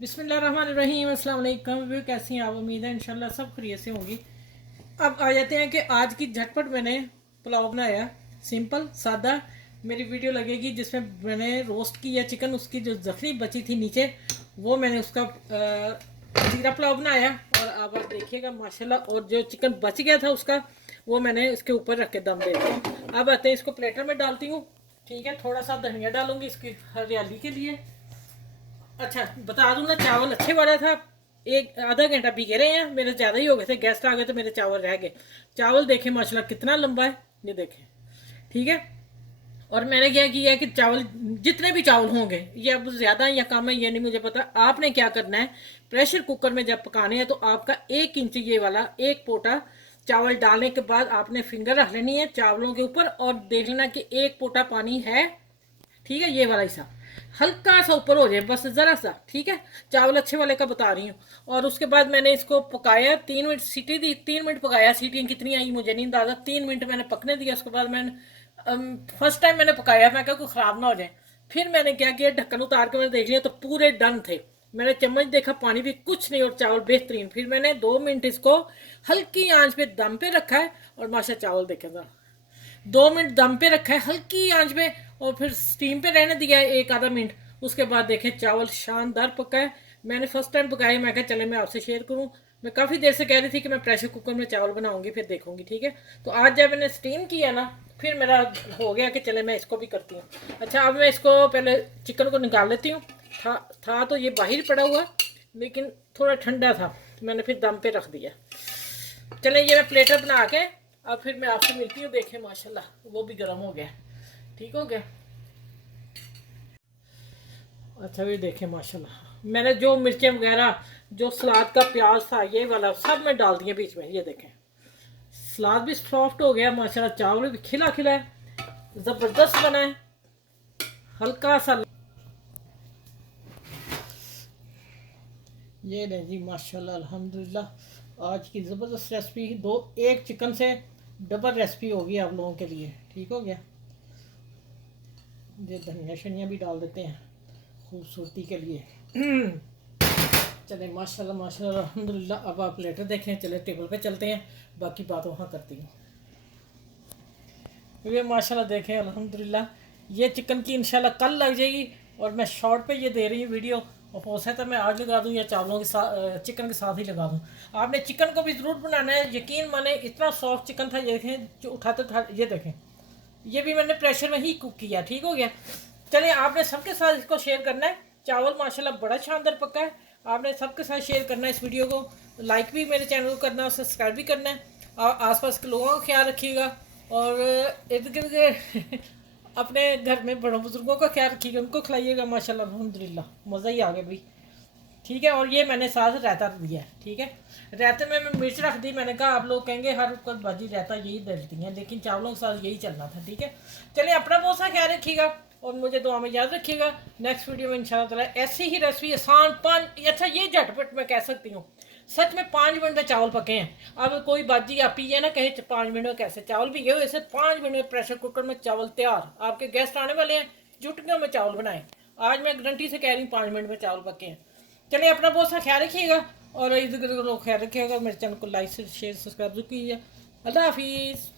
बिस्मिल्लाहिर्रहमानिर्रहीम, अस्सलाम वालेकुम। वे कैसी हैं आप? उम्मीद है इंशाल्लाह सब खैरियत से होंगी। अब आ जाते हैं कि आज की झटपट मैंने पुलाव बनाया, सिंपल सादा। मेरी वीडियो लगेगी जिसमें मैंने रोस्ट किया चिकन, उसकी जो जखनी बची थी नीचे, वो मैंने उसका जीरा पुलाव बनाया। और अब आप देखिएगा माशाल्लाह। और जो चिकन बच गया था उसका, वो मैंने इसके ऊपर रख के दम दे दिया। अब आते हैं, इसको प्लेटर में डालती हूँ। ठीक है, थोड़ा सा धनिया डालूंगी इसकी हरियाली के लिए। अच्छा बता दूं ना, चावल अच्छे वाला था। एक आधा घंटा भीगे रहे हैं, मेरे ज़्यादा ही हो गए थे, गेस्ट आ गए तो मेरे चावल रह गए। चावल देखे माशाल्लाह कितना लंबा है, ये देखें। ठीक है। और मैंने क्या किया है कि चावल, जितने भी चावल होंगे, ये अब ज़्यादा या कम है ये नहीं मुझे पता। आपने क्या करना है, प्रेशर कुकर में जब पकाने हैं तो आपका 1 इंच ये वाला एक पोटा चावल डालने के बाद आपने फिंगर रख लेनी है चावलों के ऊपर और देख लेना कि एक पोटा पानी है। ठीक है, ये वाला हिसाब हल्का सा ऊपर हो जाए, बस ज़रा सा। ठीक है, चावल अच्छे वाले का बता रही हूँ। और उसके बाद मैंने इसको पकाया, 3 मिनट सीटी दी, 3 मिनट पकाया। सीटियाँ कितनी आई मुझे नहीं अंदाज़ा, 3 मिनट मैंने पकने दिया। उसके बाद मैंने फर्स्ट टाइम मैंने पकाया, मैं कहा कोई ख़राब ना हो जाए। फिर मैंने क्या किया, ढक्कन उतार के मैंने देख लिया तो पूरे डन थे। मैंने चम्मच देखा, पानी भी कुछ नहीं और चावल बेहतरीन। फिर मैंने 2 मिनट इसको हल्की आंच पे दम पे रखा है। और माशा चावल देखे ज़रा, 2 मिनट दम पे रखा है हल्की आंच पे। और फिर स्टीम पे रहने दिया है एक आधा मिनट। उसके बाद देखें चावल शानदार पका है। मैंने फर्स्ट टाइम पकाया, मैं कहा चले मैं आपसे शेयर करूं। मैं काफ़ी देर से कह रही थी कि मैं प्रेशर कुकर में चावल बनाऊंगी, फिर देखूंगी। ठीक है, तो आज जब मैंने स्टीम किया ना, फिर मेरा हो गया कि चले मैं इसको भी करती हूँ। अच्छा, अब मैं इसको पहले चिकन को निकाल लेती हूँ। था तो ये बाहर पड़ा हुआ, लेकिन थोड़ा ठंडा था तो मैंने फिर दम पे रख दिया। चलें, ये मैं प्लेटर बना के अब फिर मैं आपसे मिलती हूँ। देखें माशाल्लाह वो भी गर्म हो गया, ठीक हो गया। अच्छा भी देखें माशाल्लाह, मैंने जो मिर्चें वगैरह, जो सलाद का प्याज था ये वाला, सब मैं डाल दिया बीच में। ये देखें सलाद भी सॉफ्ट हो गया माशाल्लाह, चावल भी खिला खिला है, ज़बरदस्त बना है। हल्का सा ये नहीं जी, माशाल्लाह अल्हम्दुलिल्लाह। आज की ज़बरदस्त रेसिपी, दो एक चिकन से डबल रेसिपी होगी आप लोगों के लिए। ठीक हो गया। ये धनिया शनिया भी डाल देते हैं खूबसूरती के लिए। चले माशाल्लाह माशाल्लाह अल्हम्दुलिल्लाह। अब आप लेटर देखें, चले टेबल पे चलते हैं, बाकी बात वहाँ करती हूँ। ये माशाल्लाह देखें अल्हम्दुलिल्लाह, ये चिकन की इंशाल्लाह कल लग जाएगी। और मैं शॉर्ट पे ये दे रही हूँ वीडियो, और हो सकता है मैं आज लगा दूँ या चावलों के साथ, चिकन के साथ ही लगा दूँ। आपने चिकन को भी ज़रूर बनाना है, यकीन माने इतना सॉफ्ट चिकन था। ये देखें जो उठाते उठाते, ये देखें ये भी मैंने प्रेशर में ही कुक किया। ठीक हो गया। चलिए, आपने सबके साथ इसको शेयर करना है। चावल माशाल्लाह बड़ा शानदार पका है। आपने सबके साथ शेयर करना है इस वीडियो को। लाइक भी मेरे चैनल को करना है, सब्सक्राइब भी करना है। और आसपास के लोगों का ख्याल रखिएगा। और इर्द गिर्द के अपने घर में बड़ों बुजुर्गों का ख्याल रखिएगा, उनको खिलाइएगा। माशाल्लाह अल्हम्दुलिल्लाह मज़ा ही आ गया भाई। ठीक है, और ये मैंने साथ रायता दिया है। ठीक है, रायते में मैं मिर्च रख दी। मैंने कहा आप लोग कहेंगे हर वक्त भाजी रायता यही डलती हैं, लेकिन चावलों के साथ यही चलना था। ठीक है, चलिए अपना बहुत सा ख्याल रखिएगा और मुझे दुआ में याद रखिएगा। नेक्स्ट वीडियो में इंशाल्लाह ताला ऐसी ही रेसिपी आसान पाँच, अच्छा ये झटपट मैं कह सकती हूँ, सच में 5 मिनट में चावल पके हैं। अब कोई बाजी आप पी है ना कहे 5 मिनट में कैसे चावल पीगे हुए, ऐसे 5 मिनट में प्रेशर कुकर में चावल तैयार। आपके गेस्ट आने वाले हैं, जुटकियों में चावल बनाए। आज मैं गारंटी से कह रही हूँ 5 मिनट में चावल पके हैं। चलिए अपना बहुत सा ख्याल रखिएगा और इधर उधर लोग ख्याल रखिएगा। मेरे चैनल को लाइक शेयर सब्सक्राइब कीजिए। अल्लाह हाफिज़।